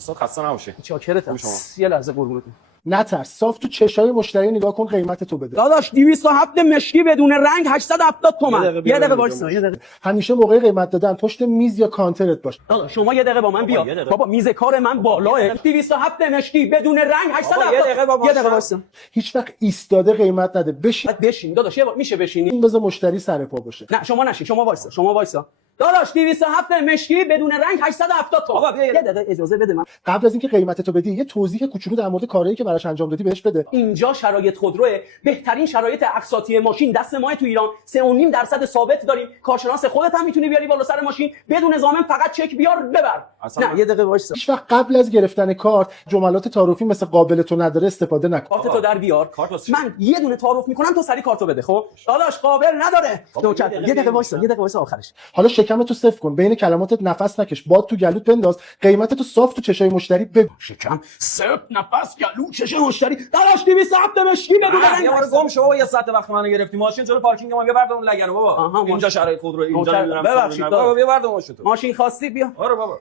اصلا خسته نباشی. چاکرتم. یه لحظه قربونتون. نترس، صاف تو چشای مشتری نگاه کن، قیمت تو بده. داداش 207 مشکی بدون رنگ 870 تومن. یه دقیقه وایسا. یه دقیقه. همیشه موقع قیمت دادن پشت میز یا کانترت باش. داداش شما یه دقیقه با من بیا. بابا میز کار من بالاه. 207 مشکی بدون رنگ 870. یه دقیقه وایسا. هیچ وقت ایستاده قیمت نده. بشین داداش، یه بار میشه بشینی؟ بذار مشتری سر پا باشه. نه شما نشین، شما وایسا. داداش 207 مشکی بدون رنگ 870 تومن. بابا یه دقیقه اجازه بده من. قبل از اینکه قیمت تو بدی یه توضیح کوچولو در مورد کارهایی که براش انجام دادی بهش بده. اینجا شرایط خودروه، بهترین شرایط اقساطی ماشین دست ما تو ایران، 3.5% ثابت داریم. کارشناس خودت هم میتونی بیاری بالا سر ماشین بدون ضامن، فقط چک بیار ببر. نه یه دقیقه وایسا. هیچ وقت قبل از گرفتن کارت جملات تعارفی مثل قابل تو نداره استفاده نکن. کارت تو در بیار. من یه دونه تعارف میکنم تو سری کارتو بده. خب داداش قابل نداره. یه دقیقه وایسا آخرش. حالا شکم تو صفر کن، بین کلماتت نفس نکش، باد تو گلوت بنداز، قیمت تو صاف تو چشای مشتری بگو. شکم صفر، نفس، گلو، چش مشتری. داداش 207 مشکی بدون رنگ. یه بار گم شو بابا، یه ساعت وقت منو گرفتی. ماشین جلو پارکینگ ما ببر اون لگنو بابا. اینجا شرایط خودرو، اینجا نمیدونم. ببخشید بابا ببر ماشین تو. ماشین خواستی بیا. آره بابا.